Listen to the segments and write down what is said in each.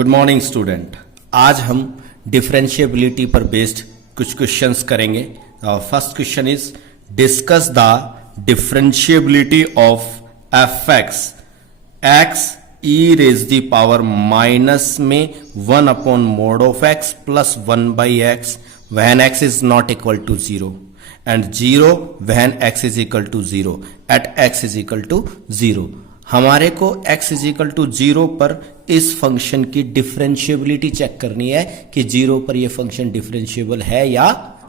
Good morning student. आज हम differentiability पर बेस्ड कुछ क्वेश्चंस करेंगे। First question is discuss the differentiability of f x e raise the power minus में 1 upon mod of x plus 1 by x when x is not equal to 0 and 0 when x is equal to 0 at x is equal to 0। हमारे को x is equal to 0 पर इस function की differentiability check करनी है कि 0 पर यह फंक्शन डिफरेंशिएबल है या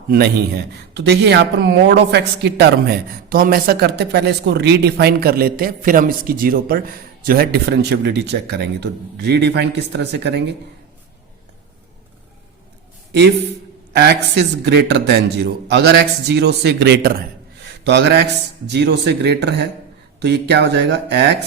नहीं है। तो देखिए यहां पर मोड ऑफ x की टर्म है, तो हम ऐसा करते पहले इसको रीडिफाइन कर लेते हैं, फिर हम इसकी 0 पर जो है डिफरेंशिएबिलिटी चेक करेंगे। तो रीडिफाइन किस तरह से करेंगे? If x is greater than 0, अगर x 0 से ग्रेटर है, तो अगर x 0 से ग्रेटर है तो ये क्या हो जाएगा? x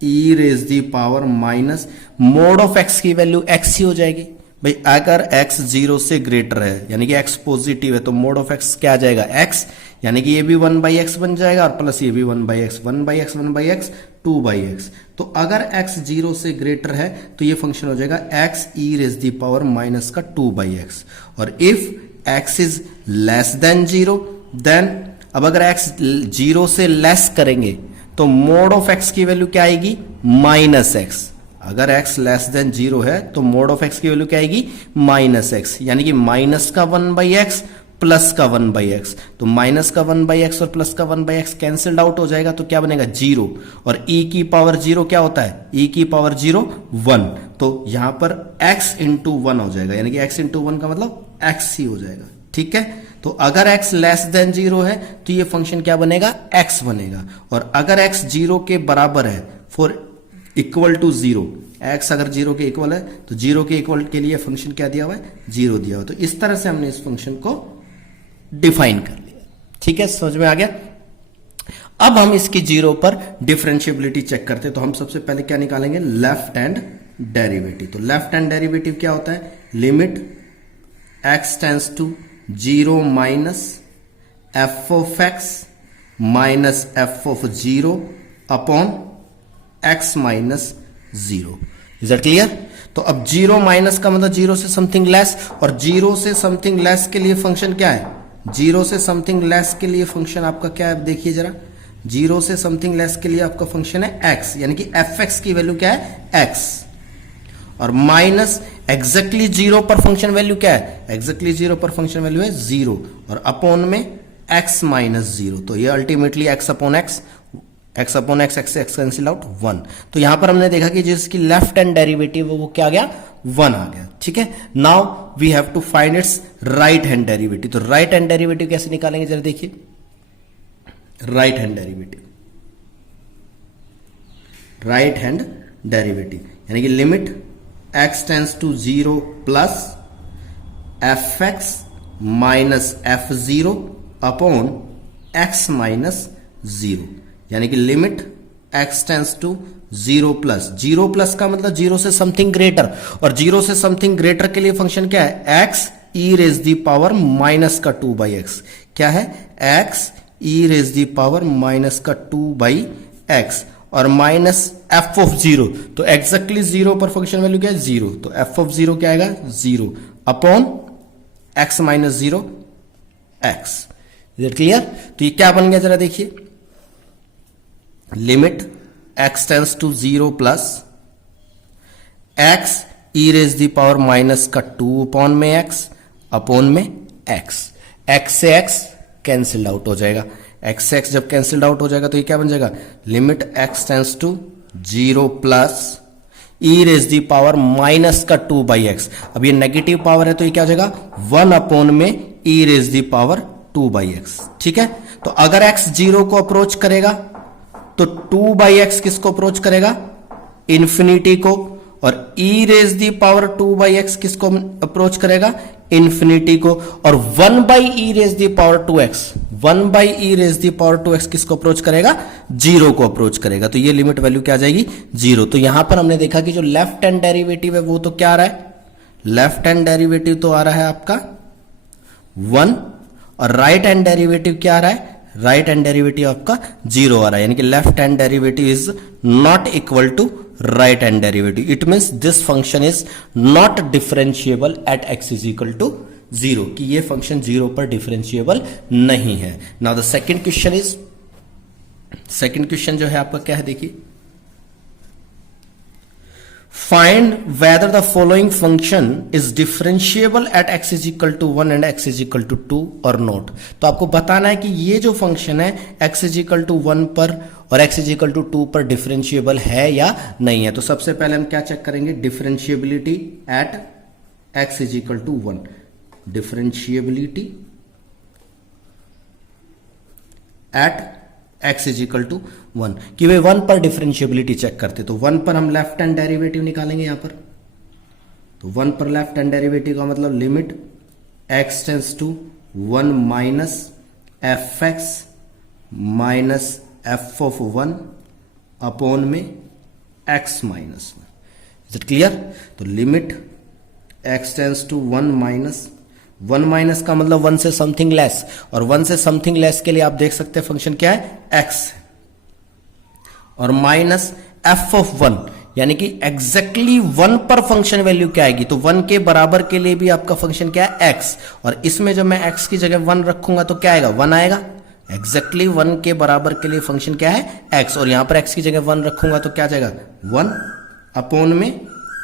e raise the power minus mod of x की वैल्यू x ही हो जाएगी। भाई अगर x 0 से ग्रेटर है यानी कि x पॉजिटिव है तो मोड ऑफ x क्या आ जाएगा? x, यानी कि ये भी 1 बाई एक्स बन जाएगा और प्लस ये भी 1 by x, 1 by x 1 by x 2 by x. तो अगर x 0 से ग्रेटर है तो ये फंक्शन हो जाएगा x e raise the power minus का 2 बाई एक्स। और if x is less than 0 then, अब अगर x 0 से लेस करेंगे तो मोड ऑफ x की वैल्यू क्या आएगी? Minus x। अगर x लेस देन 0 है तो मोड ऑफ x की वैल्यू क्या आएगी? माइनस x, यानी कि माइनस का 1 बाई एक्स प्लस का 1 बाई एक्स। तो माइनस का 1 बाई एक्स और प्लस का 1 बाई एक्स कैंसिल्ड आउट हो जाएगा, तो क्या बनेगा? 0। और e की पावर 0 क्या होता है? e की पावर 0 1। तो यहां पर x इंटू 1 हो जाएगा, यानी कि x इंटू 1 का मतलब x ही हो जाएगा। ठीक है, तो अगर x लेस देन 0 है तो ये फंक्शन क्या बनेगा? x बनेगा। और अगर x 0 के बराबर है, फॉर इक्वल टू 0, x अगर 0 के इक्वल है तो 0 के इक्वल के लिए फंक्शन क्या दिया हुआ है? 0 दिया हुआ। तो इस तरह से हमने इस फंक्शन को डिफाइन कर लिया। ठीक है, समझ में आ गया। अब हम इसकी 0 पर डिफरेंशिएबिलिटी चेक करते हैं, तो हम सबसे पहले क्या निकालेंगे? Left hand derivative. तो लेफ्ट हैंड डेरिवेटिव क्या होता है? Limit x tends to 0 minus f of x minus f of 0 upon x minus 0। Is that clear? तो अब 0 माइनस का मतलब 0 से समथिंग लेस, और 0 से समथिंग लेस के लिए फंक्शन क्या है? 0 से समथिंग लेस के लिए फंक्शन आपका क्या है? देखिए जरा, 0 से समथिंग लेस के लिए आपका फंक्शन है x, यानी कि एफ एक्स की वैल्यू क्या है? x। और माइनस एग्जैक्टली 0 पर फंक्शन वैल्यू क्या है? एग्जैक्टली 0 पर फंक्शन वैल्यू है 0, और अपॉन में x माइनस 0। तो ये ultimately x upon x, x upon x, x से x कैंसिल आउट 1। तो यहां पर हमने देखा कि जिसकी लेफ्ट हैंड डेरिवेटिव वो क्या आ गया? 1 आ गया। ठीक है, now we have to find its right hand derivative. तो राइट हैंड डेरिवेटिव कैसे निकालेंगे जरा देखिए। Right hand derivative, right hand derivative यानी कि limit x tends to 0 plus f x minus f 0 upon x minus 0, यानी कि limit x tends to 0 plus, 0 plus का मतलब 0 से समथिंग ग्रेटर, और 0 से समथिंग ग्रेटर के लिए फंक्शन क्या है? x e raise the power minus का 2 बाई एक्स। क्या है? x e raise the power minus का 2 बाई एक्स और माइनस एफ ऑफ 0। तो एग्जैक्टली 0 पर फंक्शन वैल्यू क्या है? 0। तो एफ ऑफ 0 क्या आएगा? 0 upon x minus 0 x. Is it clear? तो ये क्या बन गया जरा देखिए। Limit x tends to 0 plus x e raise the power minus का 2 अपॉन में x अपॉन में x। x से x कैंसिल आउट हो जाएगा, x से x जब कैंसिल्ड आउट हो जाएगा तो ये क्या बन जाएगा? Limit x tends to 0 plus e raise the power minus का 2 बाई एक्स। अब ये नेगेटिव पावर है तो ये क्या हो जाएगा? 1 अपॉन में e raise the power 2 by x. ठीक है, तो अगर x 0 को अप्रोच करेगा तो 2 बाई एक्स किसको अप्रोच करेगा? इंफिनिटी को। और e raise the power 2 by x किसको अप्रोच करेगा? इंफिनिटी को। और 1 by e raise the power 2x, 1 by e raise the power 2x किसको अप्रोच करेगा? 0 को अप्रोच करेगा। तो ये लिमिट वैल्यू क्या आ जाएगी? 0। तो यहां पर हमने देखा कि जो लेफ्ट हैंड डेरिवेटिव है वो तो क्या आ रहा है? लेफ्ट हैंड डेरिवेटिव तो आ रहा है आपका 1, और राइट हैंड डेरिवेटिव क्या आ रहा है? राइट हैंड डेरिवेटिव आपका 0 आ रहा है, यानी कि left hand derivative is not equal to right hand derivative. It means this function is not differentiable at x is equal to 0, कि ये फंक्शन 0 पर डिफरेंशिएबल नहीं है. नाउ द सेकेंड क्वेश्चन जो है आपका क्या है, देखिए, find whether the following function is differentiable at x is equal to 1 and x is equal to 2 और नॉट. तो आपको बताना है कि ये जो फंक्शन है x इज इक्वल टू 1 पर और x इज इक्वल टू 2 पर डिफरेंशिएबल है या नहीं है. तो सबसे पहले हम क्या चेक करेंगे, differentiability at x is equal to 1. Differentiability at x is equal to 1, कि वे 1 पर डिफरेंशिएबिलिटी चेक करते. तो 1 पर हम लेफ्ट हैंड डेरिवेटिव निकालेंगे यहां पर. तो 1 पर लेफ्ट हैंड डेरिवेटिव का मतलब limit x tends to 1 minus f x minus f of 1 upon में x minus 1. Is it clear? तो limit x tends to 1 minus 1 minus का मतलब 1 से समथिंग लेस, और 1 से समथिंग लेस के लिए आप देख सकते हैं फंक्शन क्या है, x, और माइनस f ऑफ 1, यानी कि एग्जैक्टली 1 पर फंक्शन वैल्यू क्या आएगी. तो 1 के बराबर के लिए भी आपका फंक्शन क्या है, x, और इसमें जब मैं x की जगह 1 रखूंगा तो क्या आएगा, 1 आएगा. एग्जैक्टली 1 के बराबर के लिए फंक्शन क्या है, x, और यहां पर x की जगह 1 रखूंगा तो क्या जाएगा, 1 अपॉन में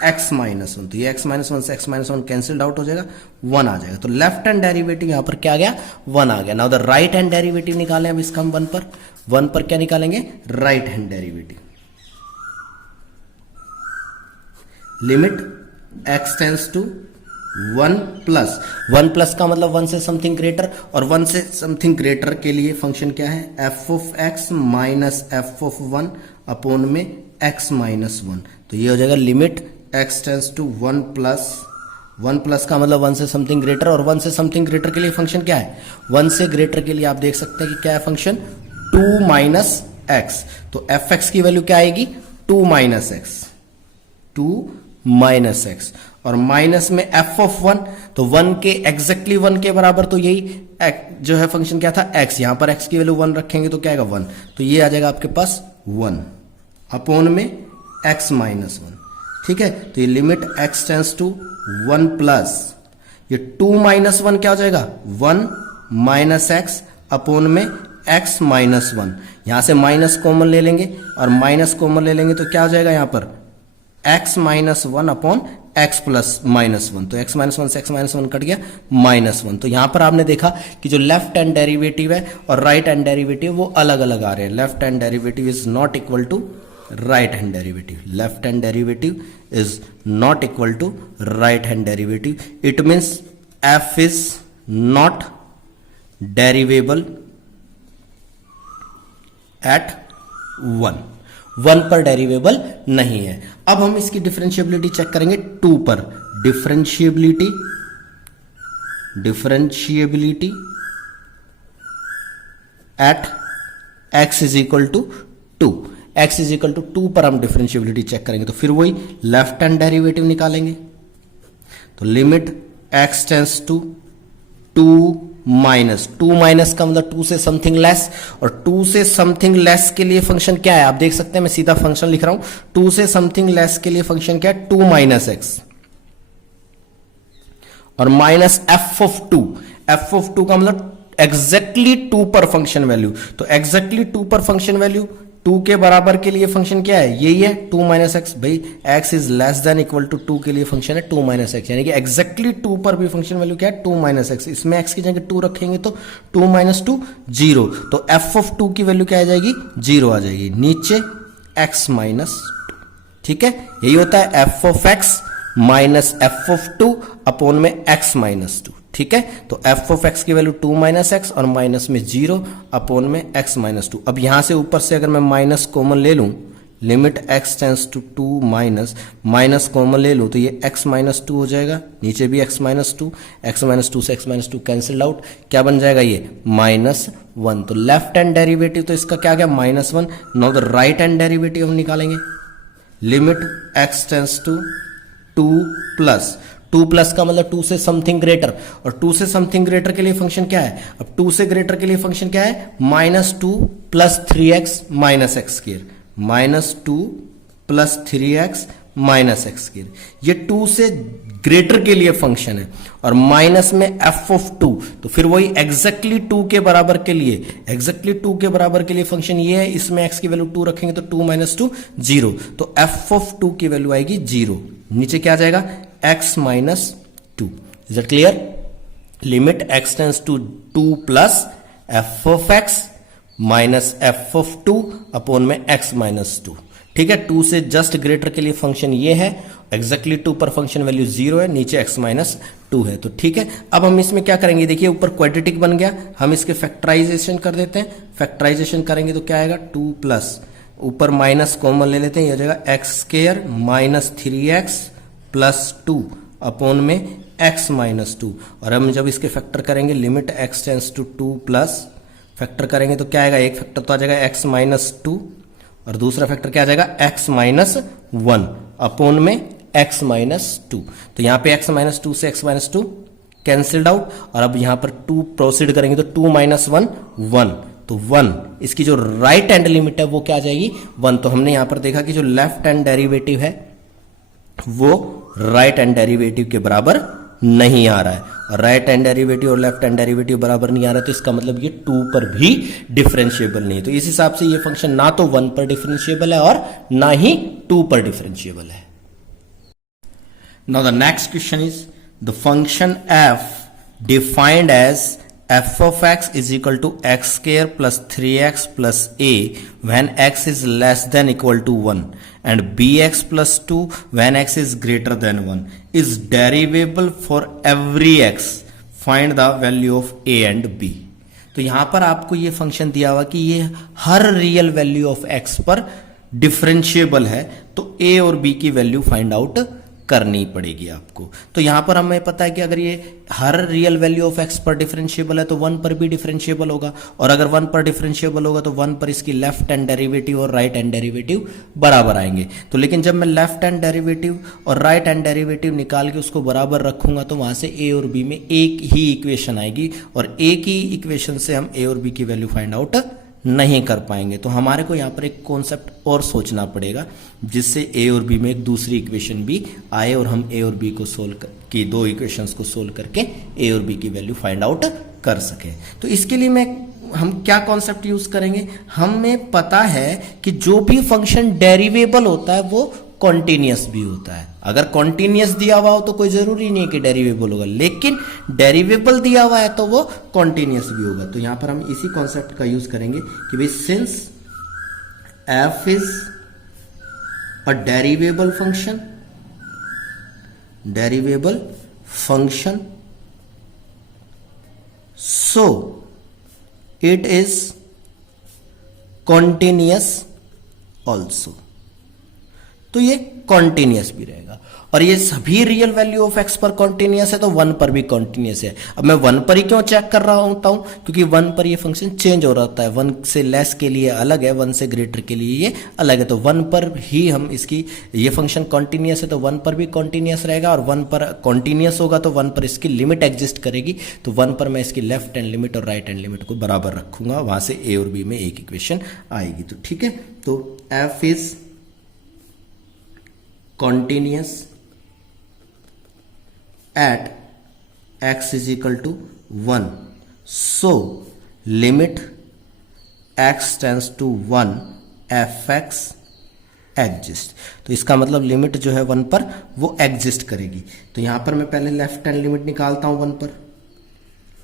x माइनस 1. तो ये x माइनस 1 से x माइनस 1 कैंसिल्ड आउट हो जाएगा, 1 आ जाएगा. तो लेफ्ट हैंड डेरिवेटिव यहां पर क्या आ गया, 1 आ गया. Now the right hand derivative निकालें अब इसका हम 1 पर क्या निकालेंगे, right hand derivative. Limit x tends to 1 plus का मतलब 1 से समथिंग ग्रेटर, और 1 से समथिंग ग्रेटर के लिए फंक्शन क्या है, f of x minus f of 1 upon में x माइनस 1. तो ये हो जाएगा limit x tends to 1 plus का मतलब 1 से समथिंग ग्रेटर, और 1 से समथिंग ग्रेटर के लिए फंक्शन क्या है, 1 से ग्रेटर के लिए आप देख सकते हैं कि क्या है फंक्शन, 2 माइनस एक्स. तो एफ एक्स की वैल्यू क्या आएगी, 2 माइनस एक्स, और माइनस में एफ ऑफ 1. तो 1 के एग्जैक्टली 1 के बराबर, तो यही जो है फंक्शन क्या था, x. यहां पर x की वैल्यू 1 रखेंगे तो क्या आएगा, 1. तो ये आ जाएगा आपके पास 1 अपॉन में x माइनस 1. ठीक है, तो ये limit x tends to 1 plus, ये 2 माइनस 1 क्या हो जाएगा, 1 माइनस एक्स अपॉन में x माइनस 1. यहां से माइनस कॉमन ले लेंगे, और माइनस कॉमन ले लेंगे तो क्या हो जाएगा यहां पर, x minus 1 upon x plus minus 1. तो x माइनस 1 से x माइनस 1 कट गया, माइनस 1. तो यहां पर आपने देखा कि जो लेफ्ट हैंड डेरिवेटिव है और राइट हैंड डेरिवेटिव वो अलग अलग आ रहे हैं. Left hand derivative is not equal to right hand derivative. Left hand derivative is not equal to right hand derivative. It means f is not derivable at 1 पर डेरिवेबल नहीं है. अब हम इसकी डिफरेंशिएबिलिटी चेक करेंगे 2 पर. Differentiability at x is equal to 2. x is equal to 2 पर हम डिफरेंशिएबिलिटी चेक करेंगे, तो फिर वही लेफ्ट हैंड डेरिवेटिव निकालेंगे. तो limit x tends to 2 minus का मतलब 2 से समथिंग लेस, और 2 से समथिंग लेस के लिए फंक्शन क्या है, आप देख सकते हैं मैं सीधा फंक्शन लिख रहा हूं. 2 से समथिंग लेस के लिए फंक्शन क्या है, 2 माइनस एक्स, और minus f of 2. F of 2 का मतलब एग्जैक्टली 2 पर फंक्शन वैल्यू. तो एग्जैक्टली 2 पर फंक्शन वैल्यू 2 के बराबर के लिए फंक्शन क्या है, यही है 2 माइनस एक्स. भाई x is less than equal to 2 के लिए फंक्शन है 2 माइनस एक्स, यानी कि एग्जैक्टली 2 पर भी फंक्शन वैल्यू क्या है, 2 माइनस एक्स. इसमें x की जगह 2 रखेंगे तो 2 माइनस 2 0. तो f ऑफ 2 की वैल्यू क्या आ जाएगी, 0 आ जाएगी. नीचे x माइनस 2. ठीक है, यही होता है f of x minus f of 2 upon में x माइनस 2. ठीक है, तो एफ ऑफ एक्स की वैल्यू 2 माइनस एक्स और माइनस में 0 अपॉन में x माइनस 2. अब यहां से ऊपर से अगर मैं माइनस कॉमन ले लूं, limit x tends to 2 minus common ले लूं तो ये x माइनस 2 हो जाएगा. नीचे भी x माइनस 2, x माइनस 2 से x माइनस 2 कैंसिल आउट. क्या बन जाएगा ये माइनस 1. तो लेफ्ट हैंड डेरिवेटिव तो इसका क्या गया, minus 1. Now the right hand derivative हम निकालेंगे. Limit x tends to 2 plus का मतलब 2 से समथिंग ग्रेटर, और 2 से समथिंग ग्रेटर के लिए फंक्शन क्या है, अब 2 से ग्रेटर के लिए फंक्शन क्या है, -2 + 3x - x². -2 plus 3x minus x square, ये 2 से ग्रेटर के लिए फंक्शन है, और माइनस में f ऑफ 2, तो फिर वही एग्जैक्टली 2 के बराबर के लिए, एग्जैक्टली 2 के बराबर के लिए फंक्शन ये है, इसमें x की वैल्यू 2 रखेंगे तो 2 माइनस 2 0, तो f ऑफ 2 की वैल्यू आएगी 0, नीचे क्या आ जाएगा x minus 2। Is it clear? Limit x tends to 2 plus f of x minus f of 2 upon में x माइनस 2। ठीक है, 2 से जस्ट ग्रेटर के लिए फंक्शन ये है, एग्जैक्टली 2 पर फंक्शन वैल्यू 0 है, नीचे x माइनस 2 है। तो ठीक है, अब हम इसमें क्या करेंगे, देखिए ऊपर क्वाड्रेटिक बन गया, हम इसके फैक्टराइजेशन कर देते हैं। फैक्टराइजेशन करेंगे तो क्या आएगा 2 प्लस, ऊपर माइनस कॉमन ले लेते हैं, ये हो जाएगा x square minus 3x plus 2 upon में x माइनस 2। और हम जब इसके फैक्टर करेंगे limit x tends to 2 plus, factor करेंगे तो क्या आएगा, एक फैक्टर तो आ जाएगा x माइनस 2 और दूसरा फैक्टर क्या आ जाएगा x माइनस 1 अपॉन में x माइनस 2। तो यहां पे x माइनस 2 से x माइनस 2 कैंसिल्ड आउट, और अब यहां पर 2 प्रोसीड करेंगे तो 2 माइनस 1 1, तो 1, इसकी जो राइट हैंड लिमिट है वो क्या आ जाएगी 1। तो हमने यहां पर देखा कि जो लेफ्ट हैंड डेरिवेटिव है वो राइट हैंड डेरिवेटिव के बराबर नहीं आ रहा है, और राइट हैंड डेरिवेटिव और लेफ्ट हैंड डेरिवेटिव बराबर नहीं आ रहा है, तो इसका मतलब ये 2 पर भी डिफरेंशिएबल नहीं है। तो इस हिसाब से ये फंक्शन ना तो 1 पर डिफरेंशिएबल है और ना ही 2 पर डिफरेंशिएबल है। Now the next question is the function f defined as f of x is equal to x square plus 3x plus a when x is less than equal to 1 and bx plus 2 when x is greater than 1 is derivable for every x. Find the value of a and b. तो यहां पर आपको ये function दिया हुआ कि ये हर real value of x पर डिफरेंशिएबल है, तो a और b की वैल्यू फाइंड आउट करनी पड़ेगी आपको। तो यहां पर हमें पता है कि अगर ये हर रियल वैल्यू ऑफ x पर डिफरेंशिएबल है तो 1 पर भी डिफरेंशिएबल होगा, और अगर 1 पर डिफरेंशिएबल होगा तो 1 पर इसकी लेफ्ट हैंड डेरिवेटिव और राइट हैंड डेरिवेटिव बराबर आएंगे। तो लेकिन जब मैं लेफ्ट हैंड डेरिवेटिव और राइट हैंड डेरिवेटिव निकाल के उसको बराबर रखूंगा तो वहां से a और b में एक ही इक्वेशन आएगी, और एक ही इक्वेशन से हम a और b की वैल्यू फाइंड आउट नहीं कर पाएंगे। तो हमारे को यहाँ पर एक कॉन्सेप्ट और सोचना पड़ेगा जिससे a और b में एक दूसरी इक्वेशन भी आए और हम a और b को सोल्व की दो इक्वेशंस को सोल्व करके a और b की वैल्यू फाइंड आउट कर सके। तो इसके लिए हम क्या कॉन्सेप्ट यूज करेंगे, हमें पता है कि जो भी फंक्शन डेरिवेबल होता है वो कॉन्टिन्यूअस भी होता है। अगर कॉन्टिन्यूअस दिया हुआ हो तो कोई जरूरी नहीं है कि डेरिवेबल होगा, लेकिन डेरिवेबल दिया हुआ है तो वो कॉन्टिन्यूअस भी होगा। तो यहां पर हम इसी कॉन्सेप्ट का यूज करेंगे कि भाई since f is a derivable function so it is continuous also, तो ये कॉन्टिन्यूअस भी रहेगा। और ये सभी रियल वैल्यू ऑफ x पर कॉन्टिन्यूअस है तो 1 पर भी कॉन्टिन्यूअस है। अब मैं 1 पर ही क्यों चेक कर रहा होता हूं, क्योंकि 1 पर ये फंक्शन चेंज हो रहा होता है, 1 से लेस के लिए अलग है, 1 से ग्रेटर के लिए ये अलग है। तो 1 पर ही हम इसकी, ये फंक्शन कॉन्टिन्यूअस है तो 1 पर भी कॉन्टिन्यूअस रहेगा, और 1 पर कॉन्टिन्यूअस होगा तो 1 पर इसकी लिमिट एग्जिस्ट करेगी, तो 1 पर मैं इसकी लेफ्ट हैंड लिमिट और राइट हैंड लिमिट को बराबर रखूंगा, वहां से a और b में एक इक्वेशन आएगी। तो ठीक है, तो f is continuous at x is equal to 1, so limit x tends to 1 fx exist। तो इसका मतलब लिमिट जो है 1 पर वो एग्जिस्ट करेगी। तो यहां पर मैं पहले लेफ्ट हैंड लिमिट निकालता हूं 1 पर,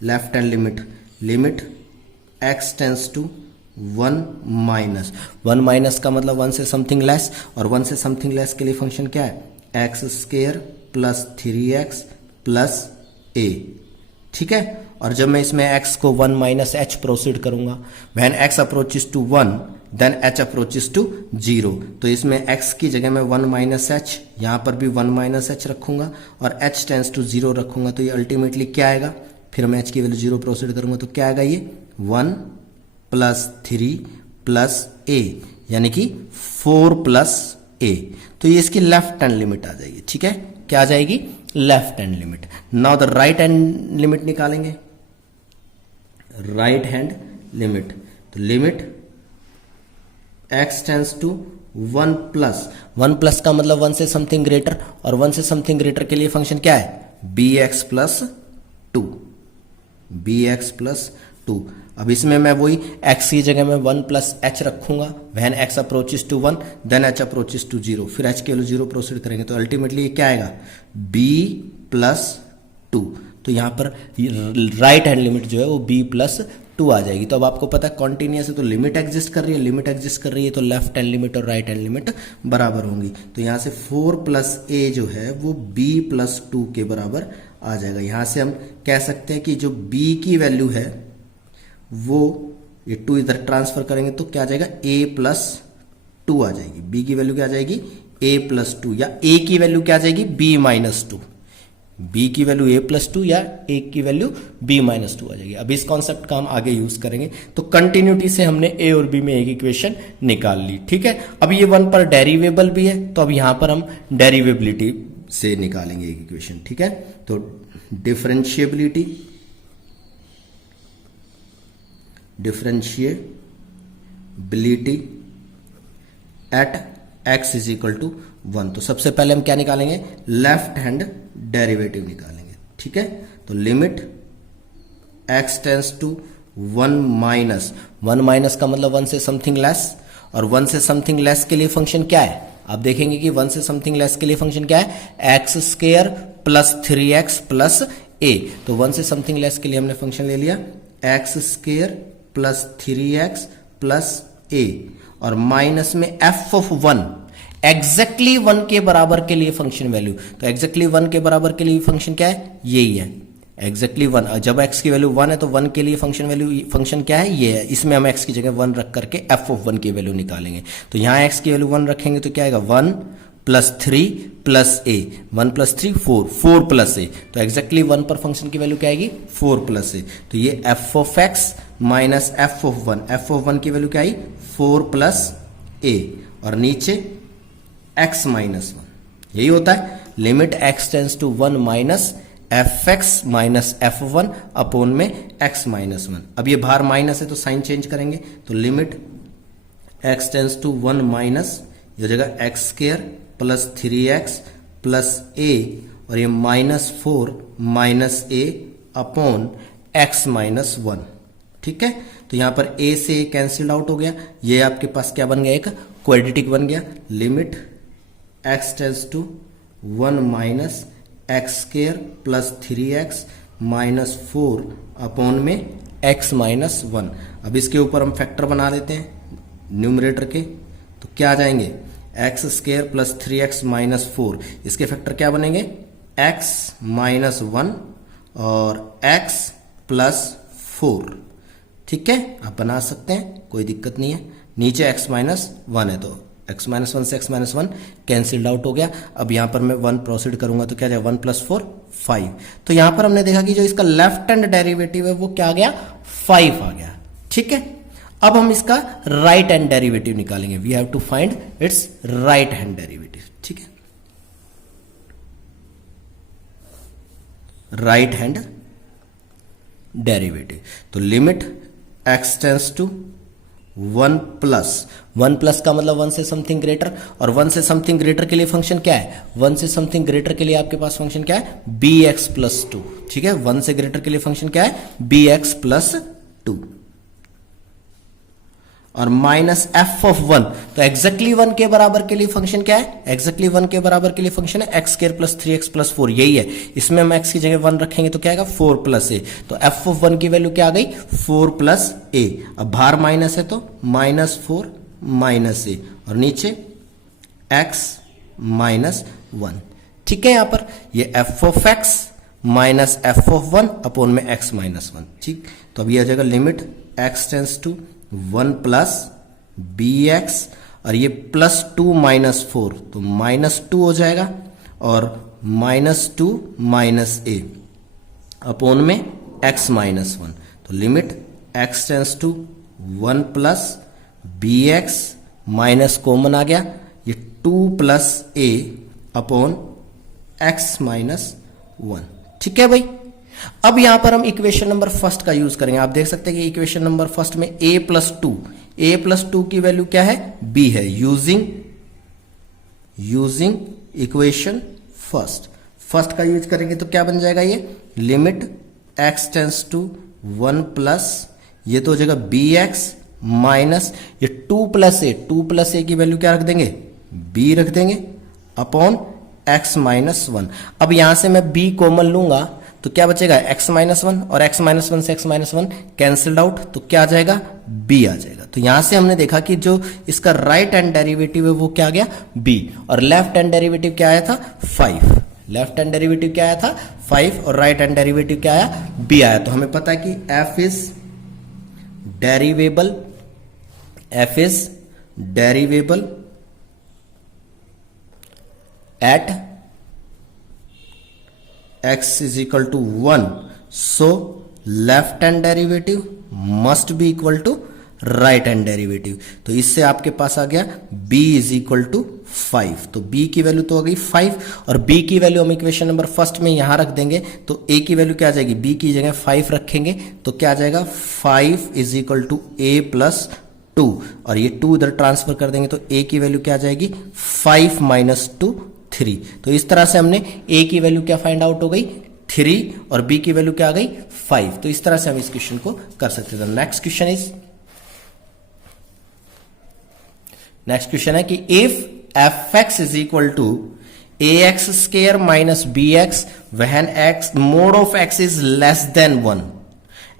left hand limit x tends to 1 minus का मतलब 1 से समथिंग लेस, और 1 से समथिंग लेस के लिए फंक्शन क्या है, x square plus 3x plus a। ठीक है, और जब मैं इसमें x को 1 माइनस h प्रोसीड करूंगा, when x approaches to 1 then h approaches to 0, तो इसमें x की जगह मैं 1 माइनस h, यहां पर भी 1 माइनस h रखूंगा और h टेंस टू 0 रखूंगा। तो ये अल्टीमेटली क्या आएगा, फिर मैं h की वैल्यू 0 प्रोसीड करूंगा तो क्या आएगा, ये 1 प्लस 3 प्लस a, यानी कि 4 प्लस a। तो ये इसकी लेफ्ट हैंड लिमिट आ जाएगी। ठीक है, क्या आ जाएगी, left hand limit. Now the right hand limit निकालेंगे, राइट हैंड लिमिट, तो limit x tends to one plus का मतलब वन से समथिंग ग्रेटर, और वन से समथिंग ग्रेटर के लिए फंक्शन क्या है, b x plus two, b x plus two. अब इसमें मैं वही x की जगह में 1 प्लस एच रखूंगा, when x approaches to 1 then h approaches to 0, फिर h की वैल्यू 0 प्रोसीड करेंगे तो अल्टीमेटली ये क्या आएगा, b प्लस टू। तो यहाँ पर राइट हैंड लिमिट जो है वो b प्लस टू आ जाएगी। तो अब आपको पता है कॉन्टिन्यूस है तो लिमिट एग्जिस्ट कर रही है, लिमिट एग्जिस्ट कर रही है तो लेफ्ट हैंड लिमिट और राइट हैंड लिमिट बराबर होंगी। तो यहाँ से 4 प्लस ए जो है वो b प्लस टू के बराबर आ जाएगा। यहाँ से हम कह सकते हैं कि जो b की वैल्यू है वो ये 2 इधर ट्रांसफर करेंगे तो क्या आ जाएगा, a प्लस टू आ जाएगी। b की वैल्यू क्या आ जाएगी, a प्लस टू, या a की वैल्यू क्या आ जाएगी, b माइनस टू। b की वैल्यू a प्लस टू या a की वैल्यू b माइनस टू आ जाएगी। अब इस कॉन्सेप्ट का हम आगे यूज करेंगे। तो कंटिन्यूटी से हमने a और b में एक इक्वेशन निकाल ली, ठीक है। अब ये 1 पर डेरिवेबल भी है तो अब यहां पर हम डेरिवेबिलिटी से निकालेंगे एक इक्वेशन, ठीक है। तो differentiability at x is equal to 1। तो सबसे पहले हम क्या निकालेंगे, लेफ्ट हैंड डेरिवेटिव निकालेंगे, ठीक है। तो limit x tends to 1 minus, 1 minus का मतलब 1 से समथिंग लेस, और 1 से समथिंग लेस के लिए फंक्शन क्या है, आप देखेंगे कि 1 से समथिंग लेस के लिए फंक्शन क्या है, x square plus 3x plus a। तो 1 से समथिंग लेस के लिए हमने फंक्शन ले लिया x square plus 3x plus a, और माइनस में f ऑफ 1 एग्जैक्टली 1 के बराबर के लिए फंक्शन वैल्यू। तो एग्जैक्टली 1 के बराबर के लिए फंक्शन क्या है, यही है एग्जैक्टली 1। जब x की वैल्यू 1 है तो 1 के लिए फंक्शन वैल्यू फंक्शन क्या है, ये है। इसमें हम x की जगह 1 रख करके f ऑफ 1 की वैल्यू निकालेंगे। तो यहां x की वैल्यू 1 रखेंगे तो क्या आएगा, 1 plus 3 plus a, 1 plus 3 4, 4 plus a। तो एग्जैक्टली 1 पर फंक्शन की वैल्यू क्या आएगी, 4 प्लस a। तो ये f of x minus f of 1, f of 1 की वैल्यू क्या आई, 4 प्लस a, और नीचे x माइनस 1। यही होता है limit x tends to 1 minus f x minus f 1 upon में x माइनस 1। अब ये बाहर माइनस है तो साइन चेंज करेंगे, तो limit x tends to 1 minus, ये जगह x square plus 3x plus a, और ये minus 4 minus a upon x minus 1, ठीक है। तो यहां पर a से a कैंसिल आउट हो गया, ये आपके पास क्या बन गया, एक क्वाड्रेटिक बन गया। Limit x tends to 1 minus x square plus 3x minus 4 upon में x माइनस 1। अब इसके ऊपर हम फैक्टर बना देते हैं न्यूमरेटर के, तो क्या आ जाएंगे, x square plus 3x minus 4, इसके फैक्टर क्या बनेंगे, x माइनस 1 और x प्लस 4, ठीक है। आप बना सकते हैं, कोई दिक्कत नहीं है। नीचे x माइनस 1 है तो x माइनस 1 से x माइनस 1 कैंसिल्ड आउट हो गया। अब यहां पर मैं 1 प्रोसीड करूंगा तो क्या जाएगा, 1 प्लस 4 5। तो यहां पर हमने देखा कि जो इसका लेफ्ट हैंड डेरिवेटिव है वो क्या आ गया, 5 आ गया, ठीक है। अब हम इसका राइट हैंड डेरिवेटिव निकालेंगे, we have to find its right hand derivative, ठीक है। राइट हैंड डेरिवेटिव, तो limit x tends to 1 plus का मतलब 1 से समथिंग ग्रेटर, और 1 से समथिंग ग्रेटर के लिए फंक्शन क्या है, 1 से समथिंग ग्रेटर के लिए आपके पास फंक्शन क्या है, bx प्लस 2, ठीक है। 1 से ग्रेटर के लिए फंक्शन क्या है, bx प्लस 2, और माइनस f ऑफ 1। तो एग्जैक्टली 1 के बराबर के लिए फंक्शन क्या है, एग्जैक्टली 1 के बराबर के लिए फंक्शन है x square plus 3x plus 4, यही है। इसमें हम x की जगह 1 रखेंगे तो क्या आएगा, 4 प्लस a। तो f ऑफ 1 की वैल्यू क्या आ गई, 4 प्लस a। अब बाहर माइनस है तो माइनस 4 माइनस a, और नीचे x माइनस 1, ठीक है। यहां पर ये f of x minus f of 1 upon में x माइनस 1, ठीक। तो अब ये आ जाएगा limit x tends to 1 plus bx, और ये प्लस 2 माइनस 4 तो माइनस 2 हो जाएगा, और माइनस 2 माइनस a अपॉन में x माइनस 1। तो limit x tends to 1 plus bx, minus common आ गया, ये 2 plus a upon x minus 1, ठीक है भाई। अब यहां पर हम इक्वेशन नंबर फर्स्ट का यूज करेंगे। आप देख सकते हैं कि इक्वेशन नंबर फर्स्ट में a प्लस 2 की वैल्यू क्या है, b है। यूजिंग यूजिंग इक्वेशन फर्स्ट का यूज करेंगे तो क्या बन जाएगा, ये limit x tends to 1 plus ये तो हो जाएगा bx माइनस ये 2 a की वैल्यू क्या रख देंगे, b रख देंगे अपॉन x माइनस 1। अब यहां से मैं b कॉमन लूंगा तो क्या बचेगा, x माइनस 1 और x माइनस 1 से x माइनस 1 कैंसल्ड आउट तो क्या आ जाएगा, b आ जाएगा। तो यहां से हमने देखा कि जो इसका राइट हैंड डेरिवेटिव है वो क्या आ गया b, और लेफ्ट हैंड डेरिवेटिव क्या आया था 5। लेफ्ट हैंड डेरिवेटिव क्या आया था 5 और राइट हैंड डेरिवेटिव क्या आया b आया। तो हमें पता है कि f is derivable at x is equal to 1, so left hand derivative must be equal to right hand derivative। तो इससे आपके पास आ गया b is equal to 5। तो b की वैल्यू तो आ गई 5 और b की वैल्यू हम इक्वेशन नंबर फर्स्ट में यहां रख देंगे तो a की वैल्यू क्या आ जाएगी, b की जगह 5 रखेंगे तो क्या आ जाएगा 5 is equal to a plus 2 और ये 2 इधर ट्रांसफर कर देंगे तो a की वैल्यू क्या आ जाएगी 5 माइनस 2 3। तो इस तरह से हमने a की वैल्यू क्या फाइंड आउट हो गई 3 और b की वैल्यू क्या आ गई 5। तो इस तरह से हम इस क्वेश्चन को कर सकते हैं। नेक्स्ट क्वेश्चन है कि if fx is equal to ax square minus bx when x mod of x is less than 1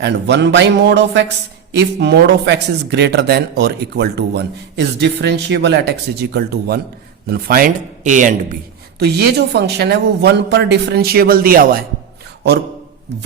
and 1 by mod of x if mode of x is greater than or equal to 1 is differentiable at x is equal to 1 then find a and b। तो ये जो function है वो 1 पर differentiable दिया हुआ है और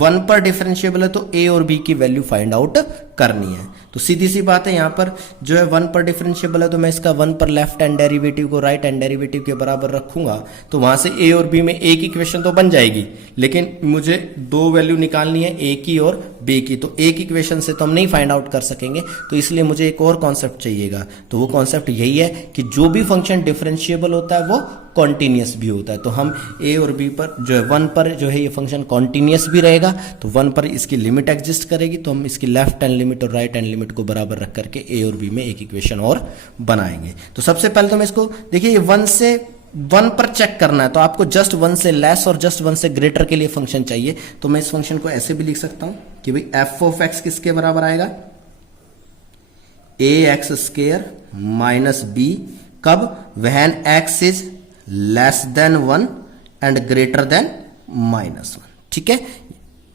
1 पर डिफरेंशिएबल है तो a और b की वैल्यू फाइंड आउट करनी है। तो सीधी सी बात है, यहां पर जो है 1 पर डिफरेंशिएबल है तो मैं इसका 1 पर लेफ्ट हैंड डेरिवेटिव को राइट हैंड डेरिवेटिव के बराबर रखूंगा तो वहां से a और b में एक ही इक्वेशन तो बन जाएगी, लेकिन मुझे दो वैल्यू निकालनी है a की और b की। तो एक इक्वेशन से तो हम नहीं फाइंड आउट कर सकेंगे, तो इसलिए मुझे एक और कॉन्सेप्ट चाहिएगा। तो वो कॉन्सेप्ट यही है कि जो भी फंक्शन डिफरेंशिएबल होता है वो कॉन्टिन्यूस भी होता है। तो हम a और b पर जो है 1 पर जो है ये फंक्शन कॉन्टिन्यूस भी रहेगा तो 1 पर इसकी लिमिट एग्जिस्ट करेगी तो हम इसकी लेफ्ट हैंड लिमिट और राइट हैंड लिमिट को बराबर रख करके a और b में एक इक्वेशन और बनाएंगे। तो सबसे पहले तो मैं इसको देखिए 1 से 1 पर चेक करना है तो आपको जस्ट 1 से लेस और जस्ट 1 से ग्रेटर के लिए फंक्शन चाहिए। तो मैं इस फंक्शन को ऐसे भी लिख सकता हूं कि भाई f ऑफ x किसके बराबर आएगा ax स्क्वायर माइनस b, कब when x is less than 1 and greater than minus 1। ठीक है,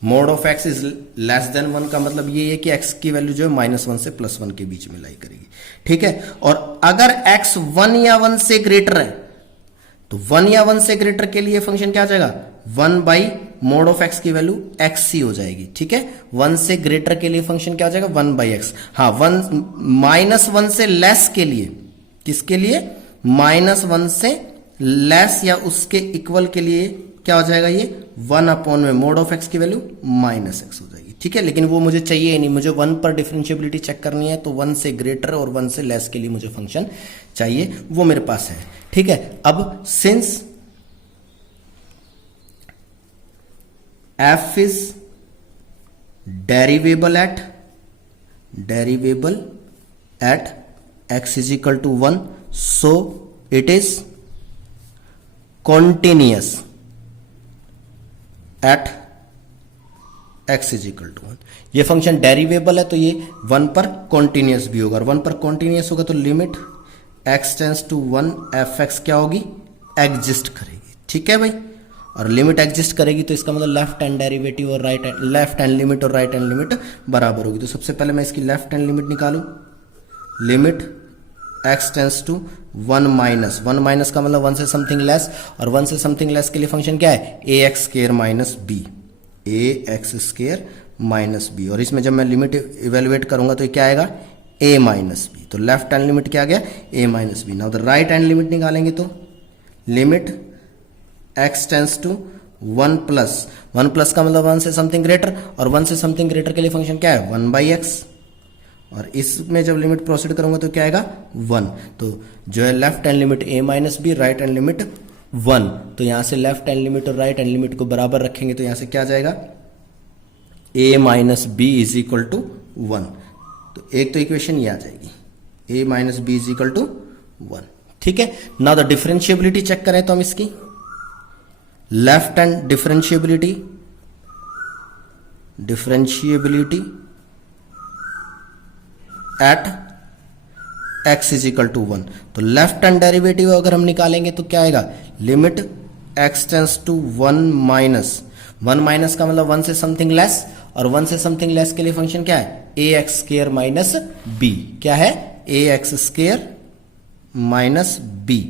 mode of x is less than 1 का मतलब ये है कि x की वैल्यू जो है -1 से +1 के बीच में लाई करेगी। ठीक है, और अगर x 1 या 1 से ग्रेटर है तो 1 या 1 से ग्रेटर के लिए फंक्शन क्या आ जाएगा 1 बाई मोड ऑफ x की वैल्यू x ही हो जाएगी। ठीक है, 1 से ग्रेटर के लिए फंक्शन क्या हो जाएगा 1 बाई x। हाँ, -1 से लेस के लिए, किसके लिए -1 से लेस या उसके इक्वल के लिए क्या हो जाएगा ये 1 अपॉन में मोड ऑफ x की वैल्यू -x हो जाएगी। ठीक है, लेकिन वो मुझे चाहिए ही नहीं, मुझे 1 पर डिफरेंशिएबिलिटी चेक करनी है तो 1 से ग्रेटर और 1 से लेस के लिए मुझे फंक्शन चाहिए, वो मेरे पास है। ठीक है, अब since f is derivable at x is equal to 1 so it is continuous at x is equal to 1। ये फंक्शन डेरिवेबल है तो ये 1 पर कॉन्टिन्यूअस भी होगा और 1 पर कॉन्टिन्यूअस होगा तो limit x tends to 1 fx क्या होगी एग्जिस्ट करेगी। ठीक है भाई, और लिमिट एग्जिस्ट करेगी तो इसका मतलब लेफ्ट हैंड डेरिवेटिव और right hand left hand limit और राइट हैंड लिमिट बराबर होगी। तो सबसे पहले मैं इसकी लेफ्ट हैंड लिमिट निकालूं, limit x tends to 1 minus का मतलब 1 से समथिंग लेस और 1 से समथिंग लेस के लिए फंक्शन क्या है ax स्क्वायर माइनस b और इसमें जब मैं लिमिट इवेलुएट करूंगा तो ये क्या आएगा a माइनस b। तो लेफ्ट हैंड लिमिट क्या आ गया a minus b। Now the right hand limit निकालेंगे तो limit x tends to 1 plus का मतलब 1 से समथिंग ग्रेटर और 1 से समथिंग ग्रेटर के लिए फंक्शन क्या है 1 बाई एक्स और इसमें जब लिमिट प्रोसीड करूंगा तो क्या आएगा 1। तो जो है left hand limit a minus b, right hand limit 1। तो यहां से लेफ्ट हैंड लिमिट और राइट हैंड लिमिट को बराबर रखेंगे तो यहां से क्या आ जाएगा a minus b is equal to 1। तो एक तो इक्वेशन ये आ जाएगी a minus b is equal to 1। ठीक है। नाउ द डिफरेंशिएबिलिटी चेक करें तो हम इसकी left hand differentiability at x is equal to 1, तो लेफ्ट हैंड डेरिवेटिव अगर हम निकालेंगे तो क्या आएगा, limit x tends to 1 minus, 1 minus का मतलब 1 से समथिंग लेस, और 1 से समथिंग लेस के लिए फंक्शन क्या है, ए एक्स स्क्र माइनस बी, क्या है, ए एक्स स्क्र माइनस बी,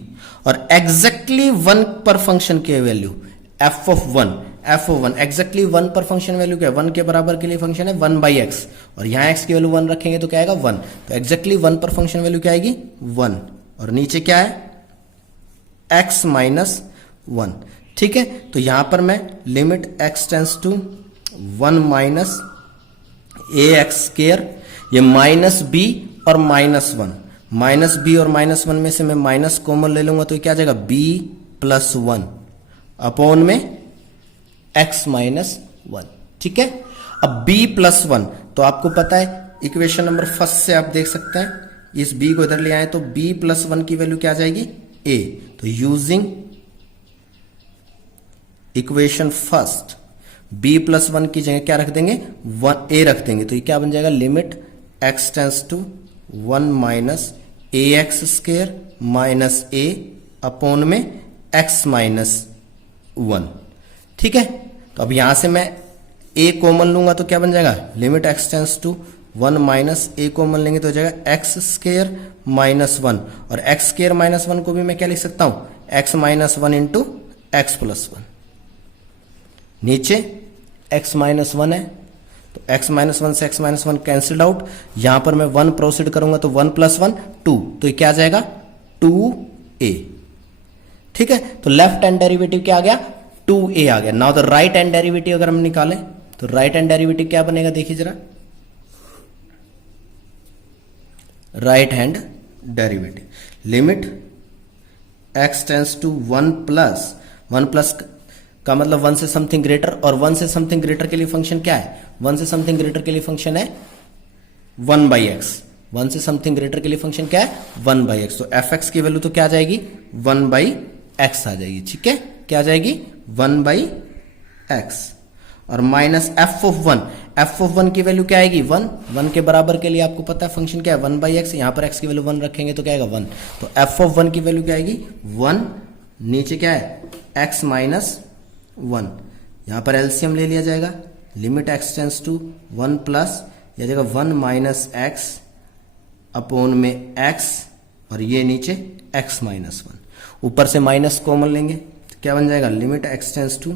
और एग्जैक्टली 1 पर फंक्शन की वैल्यू एफ ऑफ 1 एग्जैक्टली 1 पर फंक्शन वैल्यू क्या है, 1 के बराबर के लिए फंक्शन है 1 बाई एक्स, और यहां x की वैल्यू 1 रखेंगे तो क्या आएगा 1, तो एग्जैक्टली 1 पर फंक्शन वैल्यू क्या आएगी 1, और नीचे क्या है x माइनस 1, ठीक है। तो यहां पर मैं limit x tends to 1 minus a x square, ये माइनस बी और माइनस 1, माइनस बी और माइनस 1 में से मैं माइनस कॉमन ले लूंगा तो ये क्या आ जाएगा b प्लस 1 अपॉन में x माइनस 1, ठीक है। अब b प्लस 1, तो आपको पता है इक्वेशन नंबर फर्स्ट से आप देख सकते हैं, इस b को इधर ले आए तो b प्लस 1 की वैल्यू क्या आ जाएगी a, तो using equation first b plus 1 की जगह क्या रख देंगे 1 a रख देंगे, तो ये क्या बन जाएगा limit x tends to 1 minus a x square minus a upon में x माइनस 1, ठीक है। तो अब यहां से मैं a कॉमन लूंगा तो क्या बन जाएगा limit x tends to 1 minus a common लेंगे तो हो जाएगा x स्क्र माइनस 1, और x स्क्र माइनस 1 को भी मैं क्या लिख सकता हूं x minus 1 into x plus 1, नीचे x माइनस 1 है तो x माइनस 1 से x माइनस 1 कैंसिल्ड आउट, यहां पर मैं 1 प्रोसीड करूंगा तो 1 प्लस 1 2, तो ये क्या आ जाएगा 2a, ठीक है। तो लेफ्ट हैंड डेरिवेटिव क्या आ गया 2a आ गया। Now the right hand derivative अगर हम निकालें तो राइट हैंड डेरिवेटिव क्या बनेगा देखिए जरा, right hand derivative limit x tends to 1 plus का मतलब 1 से समथिंग ग्रेटर, और 1 से समथिंग ग्रेटर के लिए फंक्शन क्या है, 1 से समथिंग ग्रेटर के लिए फंक्शन है 1 बाई एक्स, 1 से समथिंग ग्रेटर के लिए फंक्शन क्या है 1 बाई एक्स, तो एफ एक्स की वैल्यू तो क्या आ जाएगी 1 बाई एक्स आ जाएगी, ठीक है, क्या आ जाएगी 1 बाई एक्स, और माइनस एफ ऑफ 1 की वैल्यू क्या आएगी 1 के बराबर के लिए आपको पता है फंक्शन क्या है 1 बाई एक्स, यहां पर एक्स की वैल्यू 1 रखेंगे तो क्या आएगा 1, तो एफ ऑफ 1 की वैल्यू क्या आएगी 1, नीचे क्या है एक्स माइनस 1, यहां पर एलसीएम ले लिया जाएगा, limit x tends to 1 plus यह जाएगा 1 माइनस एक्स अपॉन में x, और ये नीचे x माइनस 1, ऊपर से माइनस कॉमन लेंगे तो क्या बन जाएगा limit x tends to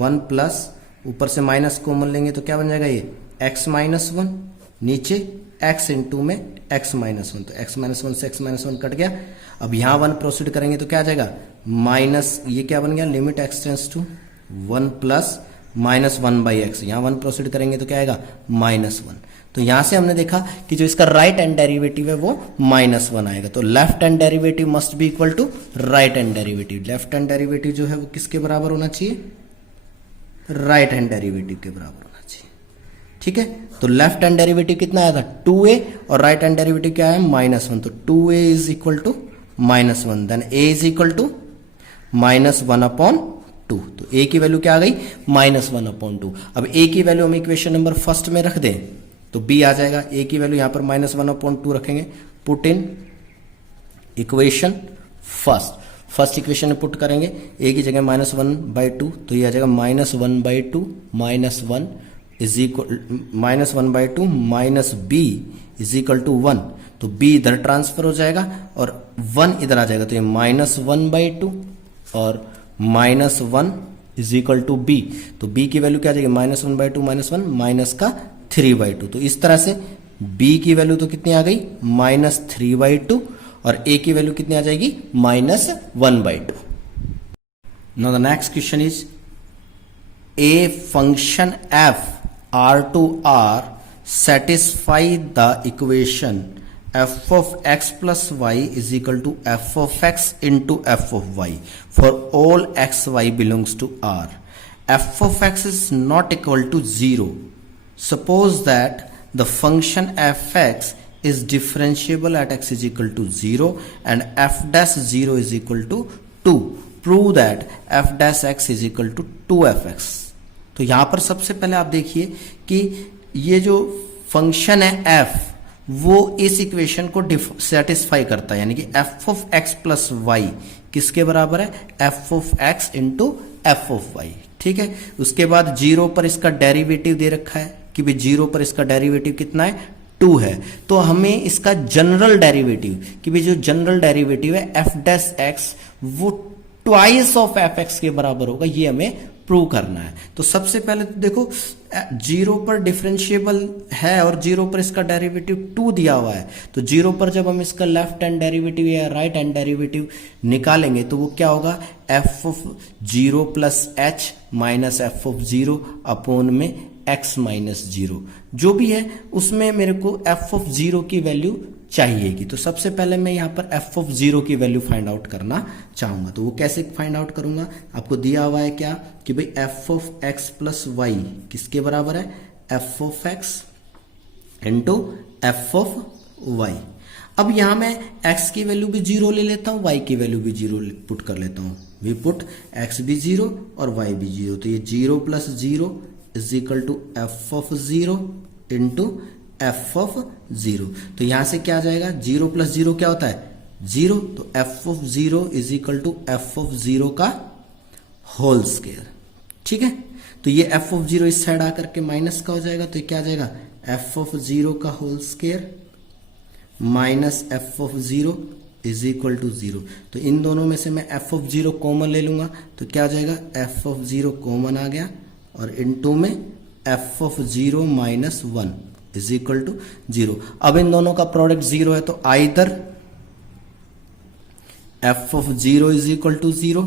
1 plus, ऊपर से माइनस कॉमन लेंगे तो क्या बन जाएगा ये x माइनस 1, नीचे x इंटू में x माइनस 1, तो x माइनस 1 से x माइनस 1 कट गया। अब यहां 1 प्रोसीड करेंगे तो क्या आ जाएगा माइनस, ये क्या बन गया limit x tends to 1 plus minus 1 by x, यहां 1 प्रोसीड करेंगे तो क्या आएगा माइनस 1, तो यहां से हमने देखा कि जो इसका राइट हैंड डेरिवेटिव है वो माइनस 1 आएगा, तो left hand derivative must be equal to right hand derivative, left hand derivative जो है वो किसके बराबर होना चाहिए राइट हैंड डेरिवेटिव के बराबर होना चाहिए, ठीक है। तो लेफ्ट हैंड डेरिवेटिव कितना आया था 2a, और राइट हैंड डेरिवेटिव क्या है माइनस 1, तो 2a is equal to minus 1, then a is equal to minus 1 upon 2, तो a की वैल्यू क्या आ गई माइनस 1 अपॉन 2। अब a की वैल्यू हम इक्वेशन नंबर फर्स्ट में रख दें तो b आ जाएगा, a की वैल्यू यहां पर माइनस 1 अपॉन 2 रखेंगे, put in equation first equation में पुट करेंगे, a की जगह माइनस 1 बाई 2, तो ये आ जाएगा minus 1 by 2 minus 1 is equal minus 1 by 2 minus b is equal to 1, तो b इधर ट्रांसफर हो जाएगा और 1 इधर आ जाएगा, तो ये माइनस 1 बाई 2 और minus 1 is equal to b, तो b की वैल्यू क्या आ जाएगी माइनस 1 बाई 2 माइनस 1 माइनस का 3 बाई 2, तो इस तरह से b की वैल्यू तो कितनी आ गई माइनस 3 बाई 2, और a की वैल्यू कितनी आ जाएगी minus 1 by 2। Now the next question is a function f r to r satisfy the equation f of x plus y is equal to f of x into f of y for all x y belongs to r. F of x is not equal to 0. Suppose that the function fx is differentiable at x is equal to 0 and f dash 0 is equal to 2. Prove that f dash x is equal to 2fx. तो यहां पर सबसे पहले आप देखिए कि ये जो फंक्शन है f वो इस इक्वेशन को सेटिस्फाई करता है, यानी कि f of x plus y किसके बराबर है, f of x into f of y. ठीक है, उसके बाद 0 पर इसका डेरिवेटिव दे रखा है कि भाई 0 पर इसका डेरिवेटिव कितना है, 2 है. तो हमें इसका जनरल डेरिवेटिव कि भाई जो जनरल डेरिवेटिव है f डैश x वो ट्वाइस ऑफ एफ एक्स के बराबर होगा, ये हमें प्रूव करना है. तो सबसे पहले तो देखो 0 पर डिफरेंशिएबल है और 0 पर इसका डेरिवेटिव 2 दिया हुआ है. तो 0 पर जब हम इसका लेफ्ट हैंड डेरिवेटिव या राइट हैंड डेरिवेटिव निकालेंगे तो वो क्या होगा, f of 0 plus h minus f of 0 upon में x माइनस 0. जो भी है उसमें मेरे को f ऑफ 0 की वैल्यू चाहिएगी. तो सबसे पहले मैं यहाँ पर f ऑफ 0 की वैल्यू फाइंड आउट करना चाहूंगा. तो वो कैसे फाइंड आउट करूंगा, आपको दिया हुआ है क्या कि भाई f of x plus y किसके बराबर है, f of x into f of y. अब यहां मैं x की वैल्यू भी 0 ले लेता हूं, y की वैल्यू भी 0 पुट कर लेता हूं. वी पुट x भी 0 और y भी 0. तो ये 0 plus 0 is equal to f of 0 into f of 0. तो यहां से क्या आ जाएगा, 0 प्लस 0 क्या होता है, 0. तो f of 0 is equal to f of 0 का होल स्क्वायर. ठीक है, तो ये एफ ऑफ 0 इस साइड आकर के माइनस का हो जाएगा. तो ये क्या आ जाएगा, एफ ऑफ 0 का whole square minus f of 0 is equal to 0. तो इन दोनों में से मैं एफ ऑफ 0 कॉमन ले लूंगा. तो क्या आ जाएगा, एफ ऑफ 0 कॉमन आ गया और इनटू में f of 0 minus 1 is equal to 0. अब इन दोनों का प्रोडक्ट 0 है तो either f of 0 is equal to 0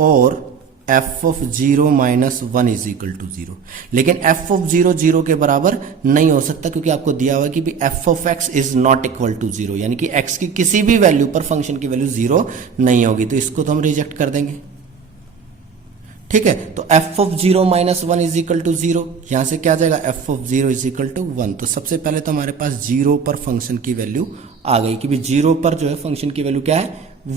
और f of 0 minus 1 is equal to 0. लेकिन एफ ऑफ 0 0 के बराबर नहीं हो सकता क्योंकि आपको दिया हुआ है कि f of x is not equal to 0, यानी कि एक्स की किसी भी वैल्यू पर फंक्शन की वैल्यू 0 नहीं होगी. तो इसको तो हम रिजेक्ट कर देंगे. ठीक है, तो f of 0 minus 1 is equal to 0. यहां से क्या आ जाएगा, f of 0 is equal to 1. तो सबसे पहले तो हमारे पास 0 पर फंक्शन की वैल्यू आ गई कि भाई 0 पर जो है फंक्शन की वैल्यू क्या है,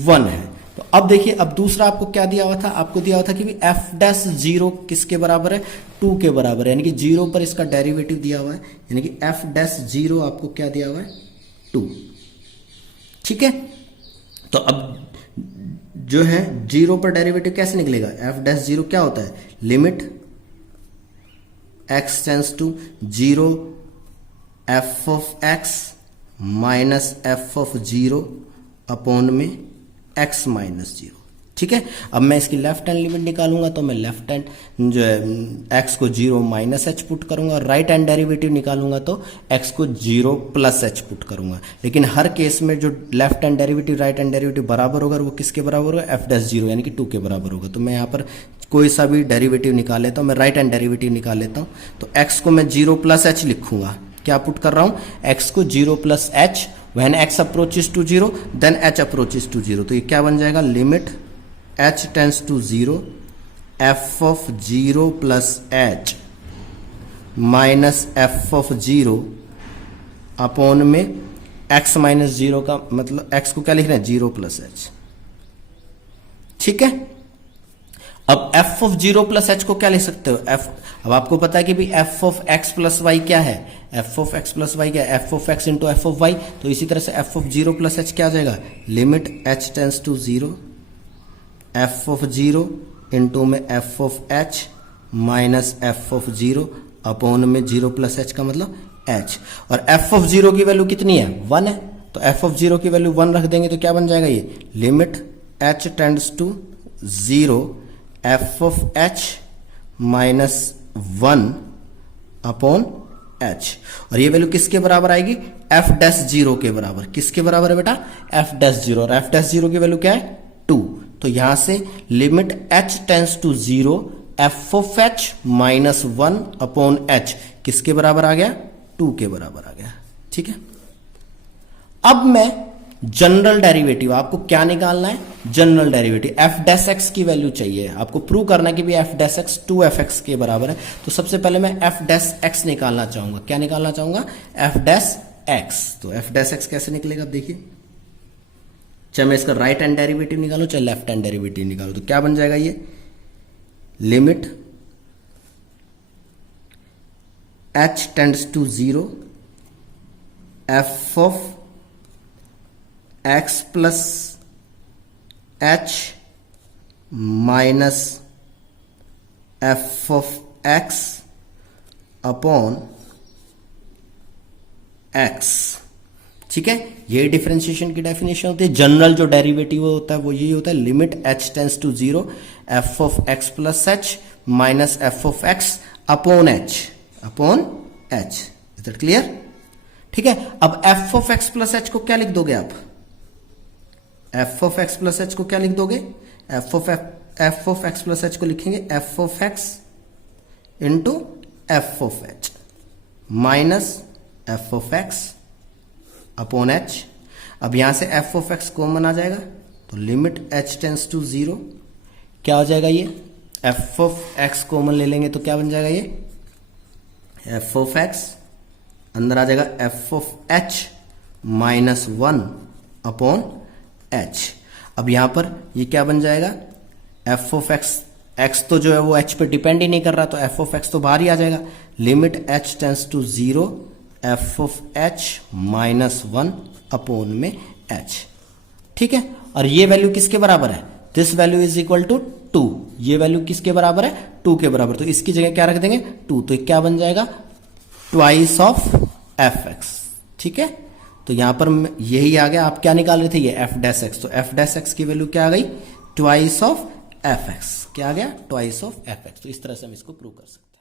1 है. तो अब देखिए, अब दूसरा आपको क्या दिया हुआ था, आपको दिया हुआ था कि एफ डैश 0 किसके बराबर है, 2 के बराबर है. यानी कि 0 पर इसका डेरिवेटिव दिया हुआ है, यानी कि एफ डैश 0 आपको क्या दिया हुआ है, 2. ठीक है, तो अब जो है 0 पर डेरिवेटिव कैसे निकलेगा, एफ डैश 0 क्या होता है, limit x tends to 0 f of x minus f of 0 upon में x माइनस 0. ठीक है, अब मैं इसकी लेफ्ट हैंड लिमिट निकालूंगा तो मैं लेफ्ट हैंड जो है x को 0 माइनस h पुट करूंगा और राइट हैंड डेरिवेटिव निकालूंगा तो x को 0 प्लस h पुट करूंगा. लेकिन हर केस में जो left hand derivative right hand derivative बराबर होगा वो किसके बराबर होगा, एफ डैश 0 यानी कि 2 के बराबर होगा. तो मैं यहाँ पर कोई सा भी डेरिवेटिव निकाल लेता हूँ, मैं राइट हैंड डेरिवेटिव निकाल लेता हूँ. तो x को मैं 0 प्लस h लिखूंगा. क्या पुट कर रहा हूँ, x को 0 plus h when x approaches to 0 then h approaches to 0. तो ये क्या बन जाएगा, limit h tends to 0 f of 0 plus h minus f of 0 upon में x माइनस 0 का मतलब x को क्या लिखना है, 0 प्लस h. ठीक है, अब f ऑफ 0 प्लस h को क्या लिख सकते हो, f. अब आपको पता है कि भी f of x plus y क्या है, f of x plus y क्या है, f of x into f of y. तो इसी तरह से f ऑफ 0 प्लस h क्या आ जाएगा, limit h tends to 0 f of 0 into में f of h minus f of 0 upon में 0 प्लस h का मतलब h. और f ऑफ 0 की वैल्यू कितनी है, 1 है. तो f ऑफ 0 की वैल्यू 1 रख देंगे तो क्या बन जाएगा, ये limit h tends to 0 f of h minus 1 upon h. और ये वैल्यू किसके बराबर आएगी, f डैश 0 के बराबर. किसके बराबर है बेटा, f डैश 0. और f डैश 0 की वैल्यू क्या है, 2. तो यहां से limit h tends to 0 f of h minus 1 upon h किसके बराबर आ गया, 2 के बराबर आ गया. ठीक है, अब मैं जनरल डेरिवेटिव, आपको क्या निकालना है, general derivative F dash x की वैल्यू चाहिए. आपको प्रूव करना है कि भी एफ डैश एक्स 2f(x) के बराबर है. तो सबसे पहले मैं एफ डैश एक्स निकालना चाहूंगा. क्या निकालना चाहूंगा, एफ डैश एक्स, तो एफ डैश एक्स कैसे निकलेगा अब देखिए, चाहे मैं इसका राइट हैंड डेरिवेटिव निकालूं चाहे लेफ्ट हैंड डेरिवेटिव निकालूं, तो क्या बन जाएगा ये, limit h tends to 0 f of x plus h minus f of x upon x. ठीक है, ये डिफरेंशिएशन की डेफिनेशन होती है। जनरल जो डेरिवेटिव होता है वो यही होता है, limit h tends to 0 f of x plus h minus f of x upon h, is that clear? ठीक है, अब f of x plus h को क्या लिख दोगे आप, f of x plus h को क्या लिख दोगे, f of x plus h को लिखेंगे f of x into f of h minus f of x upon h. अब यहां से एफ ऑफ एक्स कॉमन आ जाएगा, तो लिमिट एच टेंस टू 0 क्या हो जाएगा, ये एफ ऑफ एक्स कॉमन ले लेंगे तो क्या बन जाएगा, ये एफ ऑफ एक्स अंदर आ जाएगा f of h minus 1 upon h. अब यहां पर ये क्या बन जाएगा, एफ ऑफ एक्स, एक्स तो जो है वो एच पे डिपेंड ही नहीं कर रहा, तो एफ ऑफ एक्स तो बाहर ही आ जाएगा, limit h tends to 0 f of h minus 1 upon में एच। ठीक है, और ये वैल्यू किसके बराबर है, this value is equal to 2, ये वैल्यू किसके बराबर है, 2 के बराबर, तो इसकी जगह क्या रख देंगे 2, तो क्या बन जाएगा ट्वाइस ऑफ एफ एक्स। ठीक है, तो यहां पर यही आ गया, आप क्या निकाल रहे थे, ये एफ डैश एक्स, तो एफ डैश एक्स की वैल्यू क्या आ गई, ट्वाइस ऑफ एफ एक्स, क्या आ गया ट्वाइस ऑफ एफ एक्स। तो इस तरह से हम इसको प्रूव कर सकते हैं।